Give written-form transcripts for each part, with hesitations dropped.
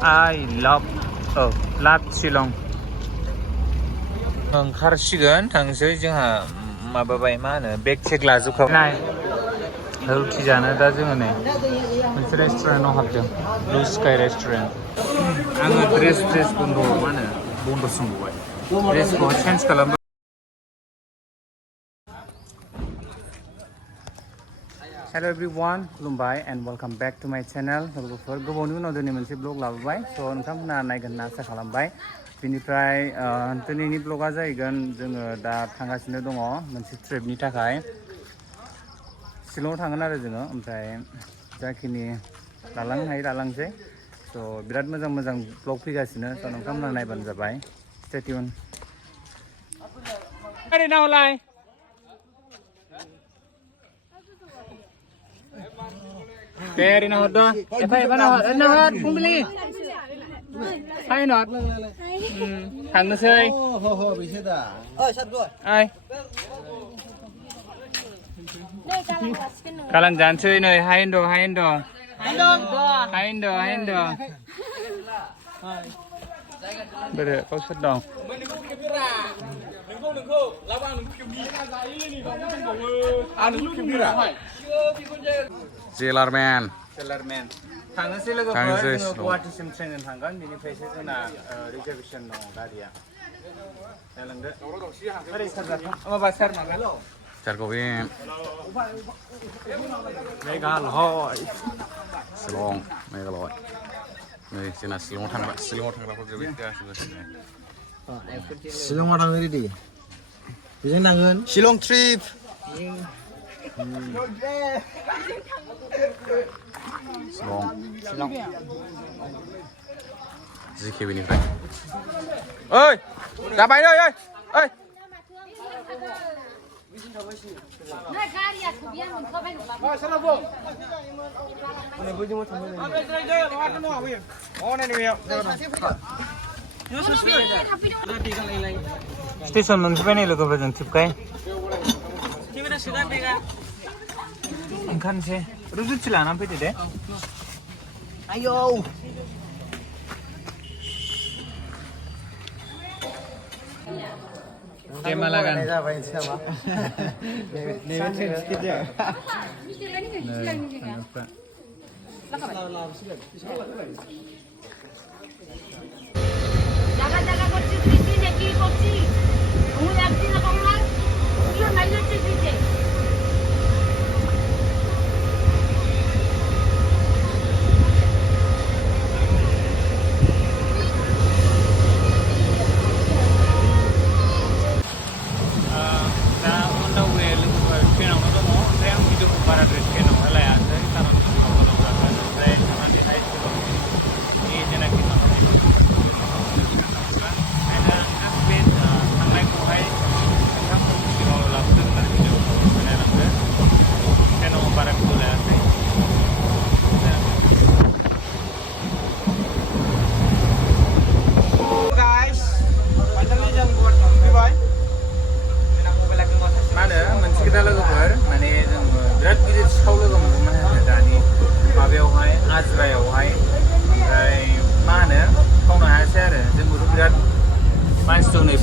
I love Shillong. ओंखारसिगोन थांसै जोंहा माबाबाय मा होनो बेग चेक लाजोबखाबाय रुटि जानो दा जोङो नै मोनसे रेस्टुरेन्टाव हाबदों ब्लु स्काइ रेस्टुरेन्ट आङो ड्रेस बन्द' मा होनो बन्द' सोंबावबाय ड्रेसखौ चेन्ज खालामबाय Hello everyone, खुलुमबाय and welcome back to my channel. लोगोफोर गोबावनि उनाव दिनै मोनसे ब्लग लाबोबाय स' नोंथांमोना नायगोन होनना आसा खालामबाय बिनिफ्राय दिनैनि ब्लगा जाहैगोन जोङो दा थांगासिनो दङ मोनसे ट्रिपनि थाखाय शिलंआव थांगोन आरो जोङो ओमफ्राय जाखिनि लालांनो हायो लालांसै स' बिराद मोजां मोजां ब्लग फैगासिनो स' नोंथांमोना नायबानो जाबाय स्टे टिउन ओरैनो हलाय Peri na hodo. Epa na hot. Na hot. Pumili. Hai not. Thằng nó chơi. Ho bị chết à? Sắp rồi. Ai? Kalang dàn chơi nơi hai Indo. Bây giờ có sắt đòn. Đừng khô. Lao bằng đừng kiểu gì ra giấy này nó không có đừng kiểu gì à? Jellerman. थांनोसै लोगोफोर जोङो गुवाहाटीसिम ट्रेनजों थांगोन बिनिफ्रायसो जोंना reservation दङ गारिया जालांदो ओरै सारजाथों माबा सार नालाय Sarkovin. मेघालय Silong. Megaloy. नै जोंना शिलंआव थांग्राफोर जोबोद गासिबो Silong orang ready. Bisa nangun. Silong trip. Silong. GKB-निफ्राय. Oi! Dapai oi. Oi. Station मोनफैबाय नै लोगोफोरजों थिपकाय ओंखारनोसै रुजुथि लानानै फैदो दे Ayo. Kemalagan. Jaga-jaga kursi sini, kiri kursi. Kamu yakin apa orang? Dia main kursi sini.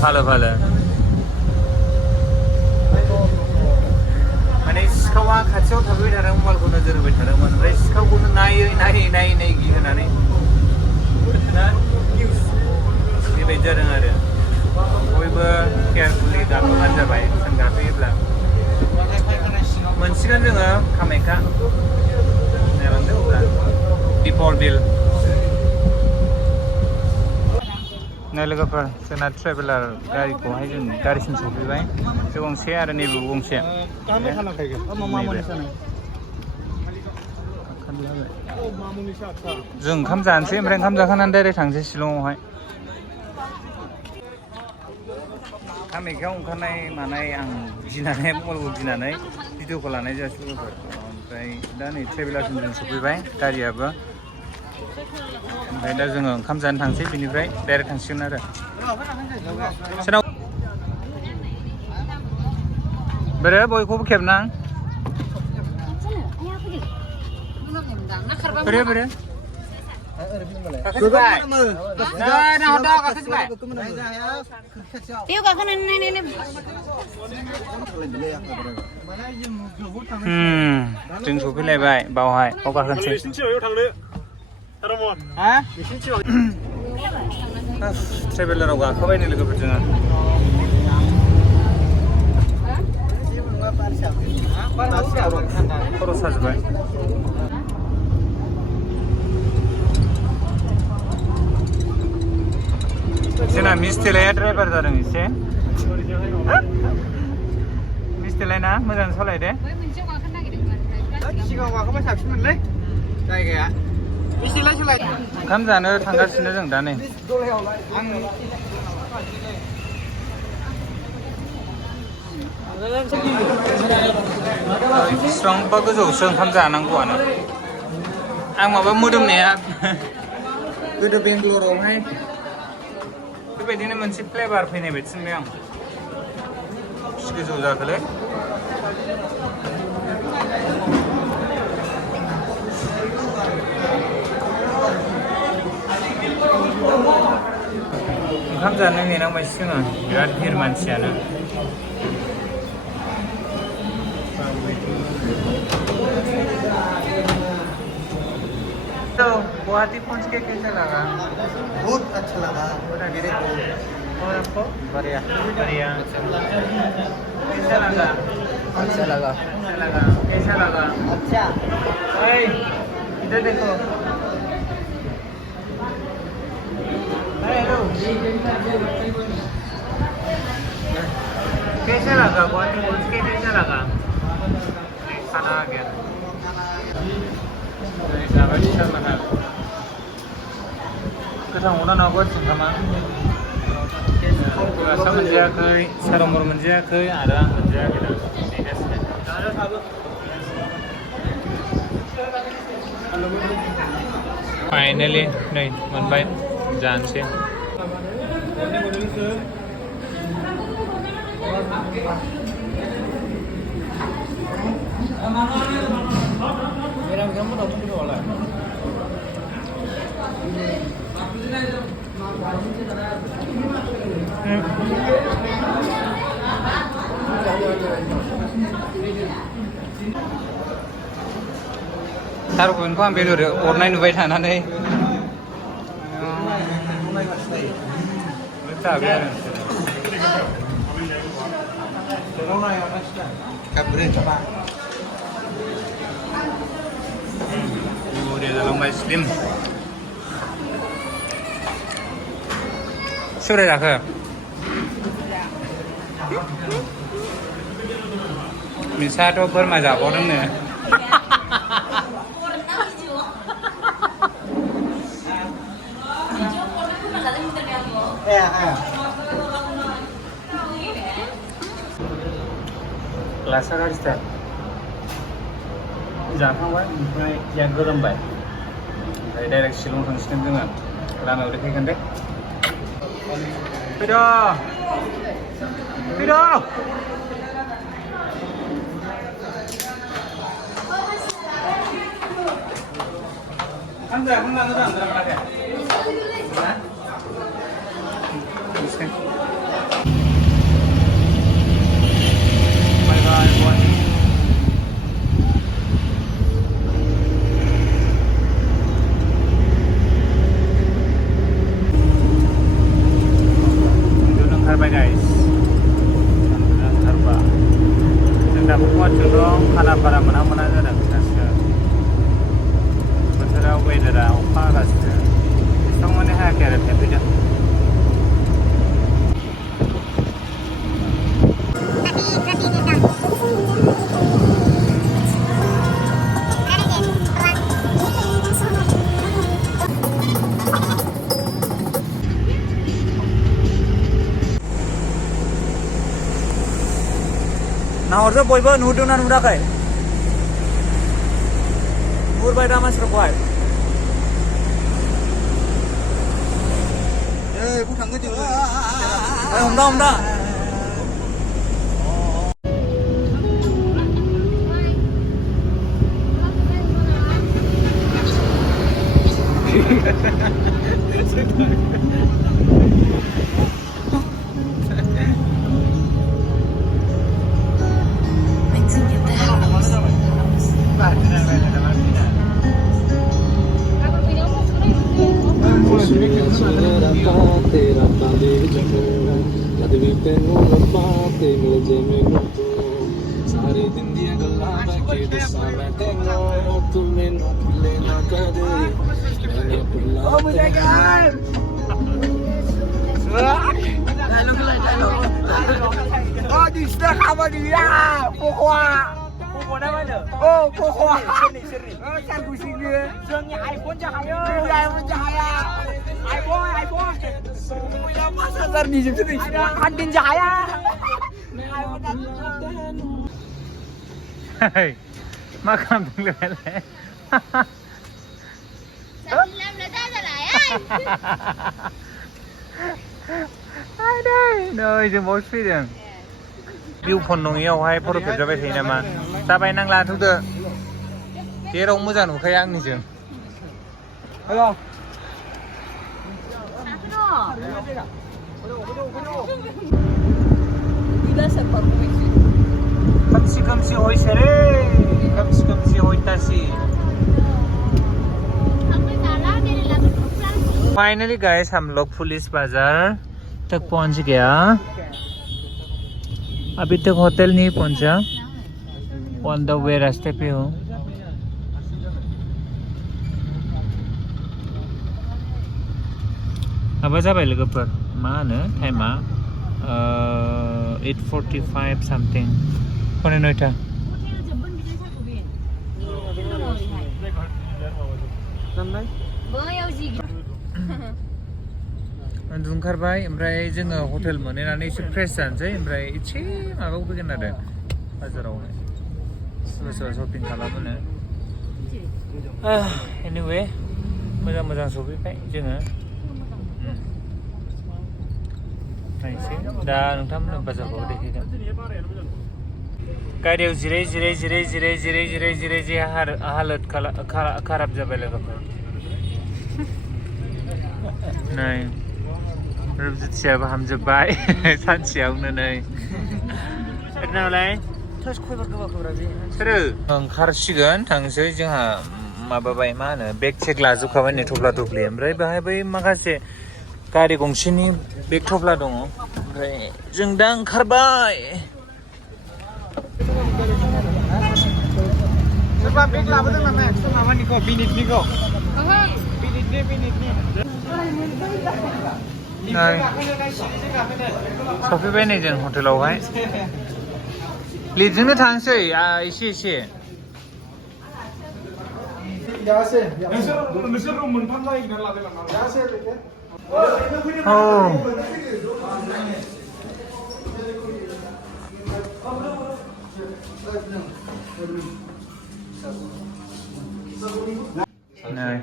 फालो माने सिखावा खाथियाव थाबाय थादों मबाइलखौ नोजोर होबाय थादोंमोन ओमफ्राय सिखावखौनो नायै गि होनानै बेबायदि जादों आरो बयबो केयारफुलि गाखोबानो जाबाय जों गाखोयोब्ला मोनसिगोन जोङो कामाख्या नायलांदो अब्ला दिपर बिल नै लोगोफोर जोंना ट्रेभेलार गारिखौहाय जों गारिसिम सफैबाय बे गंसे आरो नैबे गंसे जों ओंखाम जानोसै ओमफ्राय ओंखाम जाखांनानै डाइरेक्ट थांसै शिलंआवहाय कामाख्याव ओंखारनाय मानाय आं गिनानै मबाइलखौ गिनानै भिडिअखौ लानाय जायासै लोगोफोर ओमफ्राय दा नै ट्रेभेलारसिम जों सफैबाय गारियाबो ओमफ्राय दा जोङो ओंखाम जानो थांसै बिनिफ्राय डाइरेक्ट थांसिगोन आरो सोरनाव बोरो बयखौबो खेबनां बोरो गाखोजोब्बाय नै ना हरदो गाखोजोब्बाय Tiêu cả cái này này này. जों सफैलायबाय बावहाय बाव गाखोनोसै ट्रेभेलाराव गाखोबाय नै लोगोफोरजों खर' साजोब्बाय जोंना मिस्टेलाया ड्राइभार जादों एसे मिस्टेलाय ना मोजां सालायदे सिगाङाव गाखोबा साबसिनमोनलै जायगाया मिस्टेलाय सोलाय ओंखाम जानो थांगासिनो जों दा नै बेसेबांबा गोजौसो ओंखाम जानांगौआनो आं माबा मोदोमनाया गोदो बेंगलरावहाय बेबायदिनो मोनसे फ्लेभार फैनाय बायदि मोनबाय आं गोजौ जाखोलै ओंखाम जानो नेनांबायसो जोङो बिराद भिर मानसियानो तो गुवाहाटी पहुंच के कैसा लगा? बहुत अच्छा लगा मेरे को और आपको? बढ़िया बढ़िया कैसा लगा? अच्छा लगा अच्छा लगा कैसा लगा? अच्छा ओए इधर देखो हेलो कैसा लगा गुवाहाटी पहुंच के कैसा लगा? खाना आ गया जाबाय सारलाहा गोथांआवनो नांगौ ओंखामा आसा मोनजायाखै सारमर मोनजायाखै आरो आं मोनजायाखै फाइनेलि नै मोनबाय जानोसै सारगुनखौ आं बेदर अरनाय नुबाय थानानै जाबाय आरो बरिया जालांबाय स्लिम सोब्राय जाखो मिसाथ' बोरमा जाबावदोंनो लासा गारि स्टार्ट जाखांबाय ओमफ्राय या गोलोमबाय ओमफ्राय डाइरेक्ट शिलं थांसिगोन जोङो लामायाव देखायगोन दे फैद' फैद' ओंखाम जाखांना लाङो दा ओंखारबाय गाइस ओंखारबा जों दाबो गुवाहाटियाव दं खानापारा मोना मोना जादों गासिबो बोथोरा वेदारा अखा हागासिनो एसेबां माने हायाखै आरो थाइफ्रिदों नाहरदो बयबो नुदोंना नुराखै नुहुरबाय दा मानसिफोरखौहाय हमदा हमदा Oh, di sini apa dia? Pokok namanya. Oh, pokok. Seri. Oh, cari sini. Jangan iPhone cahaya. iPhone cahaya. iPhone. Punya masa sar di sini. Ada kantin cahaya. Hey, makan dulu le. Ada, no, itu most film. View phone nongiयावहाय फट' खेबजाबाय थायो नामा? जाबाय नांला थुदो। जेराव मोजां नुखाया आंनिजों। Hello. खोमसि होइसेरे खोमसि होइतासि finally guys हम लोग पुलिस बाजार तक पहुंच गया अभी तक होटल नहीं पहुंचा ऑन द वे रास्ते पे हूँ अब जाबाय लोगोफोर मा होनो टाइमा 8:45 something पौने 9टा उन्दुंखारबाय ओमफ्राय जोङो हटेल मोनहैनानै एसे फ्रेस जानोसै ओमफ्राय एसे माबायाव फैगोन आरो बाजारावहाय सोरबा सोरबा शपिं खालामोनो एनिवे मोजां सफैबाय जोङो नायसै दा नोंथांमोननो बाजारखौ देखायगोन गारियाव जिराय जे हालत खाराब जाबाय लोगोफोर नै रुबजुथियाबो हामजोब्बाय सानसेयावनो नै ओरैनालाय सोरो ओंखारसिगोन थांसै जोंहा माबाबाय मा होनो बेग चेक लाजोबखाबाय नै थफ्ला थफ्लि ओमफ्राय बेहाय बै माखासे गारि गंसेनि बेग थफ्ला दङ ओमफ्राय जों दा ओंखारबाय सोरबा बेग लाबोदों नामा माबानिखौ बिनिटनिखौ बिनिटनि सफैबाय नै जों हटेलावहाय लिफ्टजोंनो थांसै एसे नोंसोर रुम मोनथाम जाहैगोन लादों नामा औ नै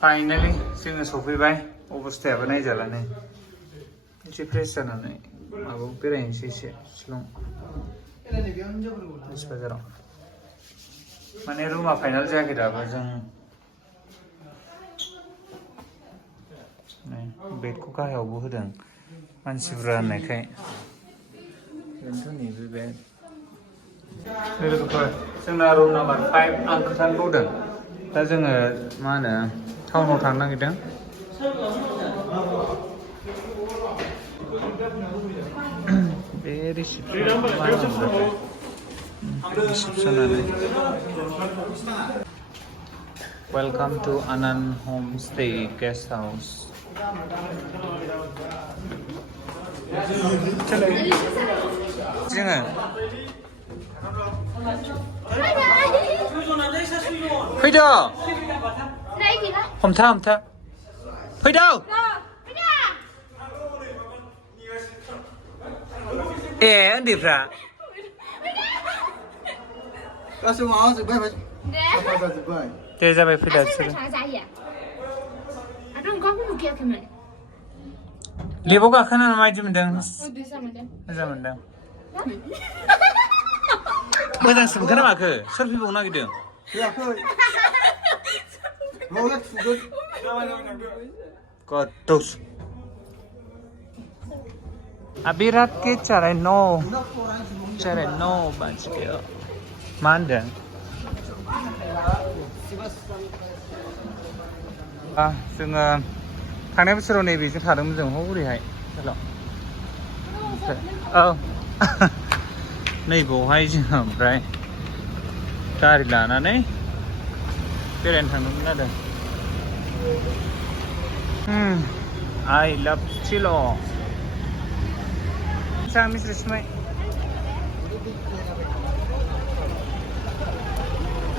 फाइनली जोङो सफैबाय अबस्थायाबो नायजाला नै एसे फ्रेस जानानै माबायाव बेरायनोसै एसे शिलं पुलिस बाजाराव माने रुमा फाइनाल जायाखै दाबो जों नै बेडखौ गाहायावबो होदों मानसि बुरजा होननायखाय बेनोथ' नैबे बेड लोगोफोर जोंना रुम नाम्बार 5 आं खोन्थानो बावदों दा जोङो मा होनो टाउनाव थांनो नागिरदों बे रिसेपसनानो वेलकाम टु आनन्द हमस्टे गेस्ट हाउस जोङो फैद' हमथा फैद' ए उन्दैफ्रा गासैबो माबा जोब्बाय साफा जाजोब्बाय दे जाबाय फैदा बिसोरो लिफआव गाखोना माबायदि मोनदों मोजां मोनदों मोजां सोंखोना माखो सोर फैबावनो नागिरदों कत्तौस Abirat ke cara no banget ya. Mana? जोङो थांनाय बोसोराव नैबेजों थादोंमोन जों हरैहाय औ नैबावहाय जोङो ओमफ्राय गारि लानानै बेरायनो थांदोंमोन आरो I love Shillong 자 미스터 스마이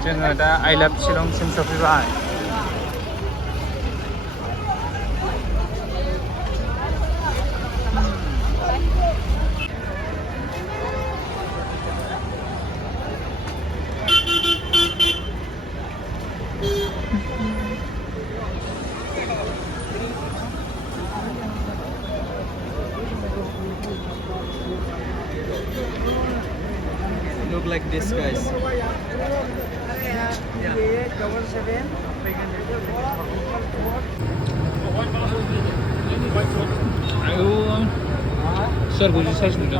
जोङो दा I love Shillongसिम सफैबाय Look like this, guys. 아유 썰고 사십니다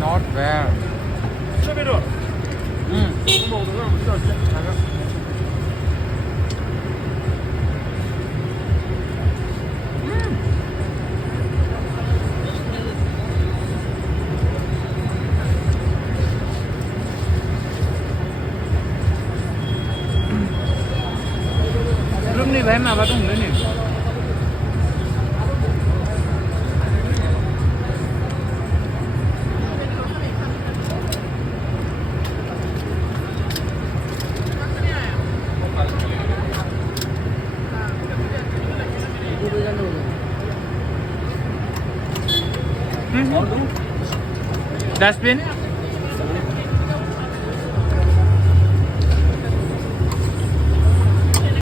Not bad. Lúc này phải mà bắt đầu nữa nè. Dustbin?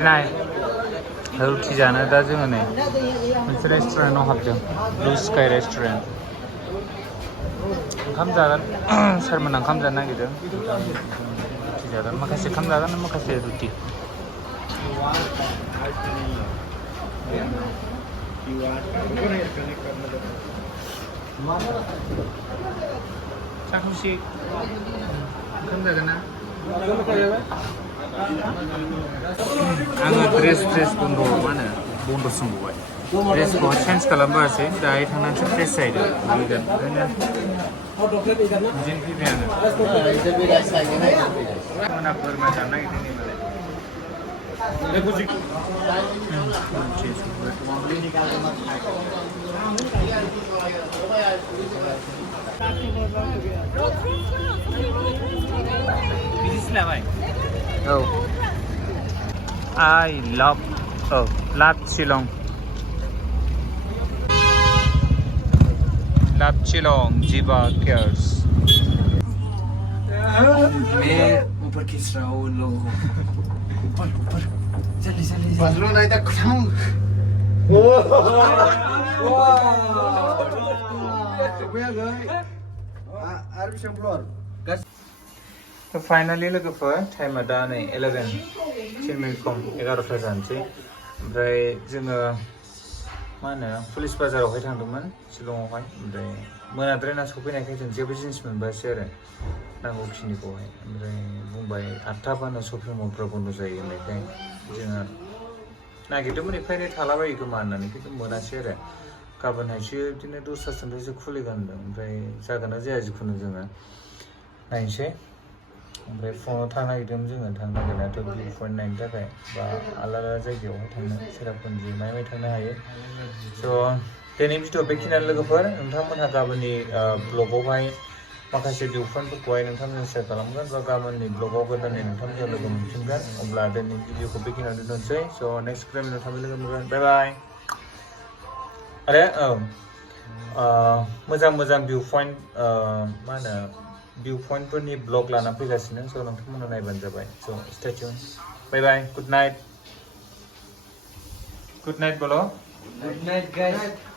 Này, रुटि जानो दा जोङो नै मोनसे रेस्टुरेन्टाव हाबदों ब्लु स्काइ रेस्टुरेन्ट ओंखाम जागोन सारमोना ओंखाम जानो नागिरदों रुटि जागोन माखासे ओंखाम जागोन माखासे रुटि साखुसि ओंखाम जागोन ना आङो ड्रेस बन्द' मा होनो बन्द' सोंबावबाय ड्रेसखौ चेन्ज खालामबोआसै दाहाय थांनानैसो फ्रेस जाहैदों ओंखायनो बिदिनो फैबाय आङो मोना बोरमा जानो नागिरदों बिदिसो लाबाय Oh, I love Shillong. Love Shillong, Jiba cares. मैं ऊपर खींच रहा हूँ उन लोगों को ऊपर जल्दी बदलो नहीं तो खुशाऊं So finally लोगोफोर टाइमा दा नै 11 10 मिनिट खम 11ता जानोसै ओमफ्राय जोङो मा होनो पुलिस बाजारावहाय थांदोंमोन शिलंआवहाय ओमफ्राय मोनाद्रायना सफैनायखाय जों जेबो जिनिस मोनबोआसै आरो नांगौखिनिखौहाय ओमफ्राय बुंबाय 8टाबानो शपिं मलफ्रा बन्द जायो होननायखाय जोङो नागिरदोंमोन एफा एनै थालाबायो खोमा होननानै खिन्थु मोनासै आरो गाबोनहायसो बिदिनो 10टासोनिफ्रायसो खुलिगोन होनदों ओमफ्राय जागोन ना जाया जिखुनु जोङो नायनोसै ओमफ्राय फुङाव थांनो नागिरदोंमोन जोङो थांनो नागिरनायाथ' भिउ पइन्ट नायनो थाखाय बा आलादा जायगायावहाय थांनो सेरापुन्जि माय थांनो हायो स' दिनै भिडिअ बेखिनियानो लोगोफोर नोंथांमोनहा गाबोननि ब्लगावहाय माखासे भिउ पइन्टफोरखौहाय नोंथांमोनजों शेयार खालामगोन बा गाबोननि ब्लगाव गोदानै नोंथांमोनजों लोगो मोनफिनगोन अब्ला दिनै भिडिअखौ बेखिनियावनो दोननोसै स' नेक्स्ट टाइम नोंथांमोन लोगो मोनगोन बाय बाय आरो मोजां भिउ पइन्ट मा होनो भिउ पइन्टफोरनि ब्लग लाना फैगासिनो स' नोंथांमोना नायबानो जाबाय स' स्टे टिउन बाय बाय गुड नाइट बोलो Good night, guys.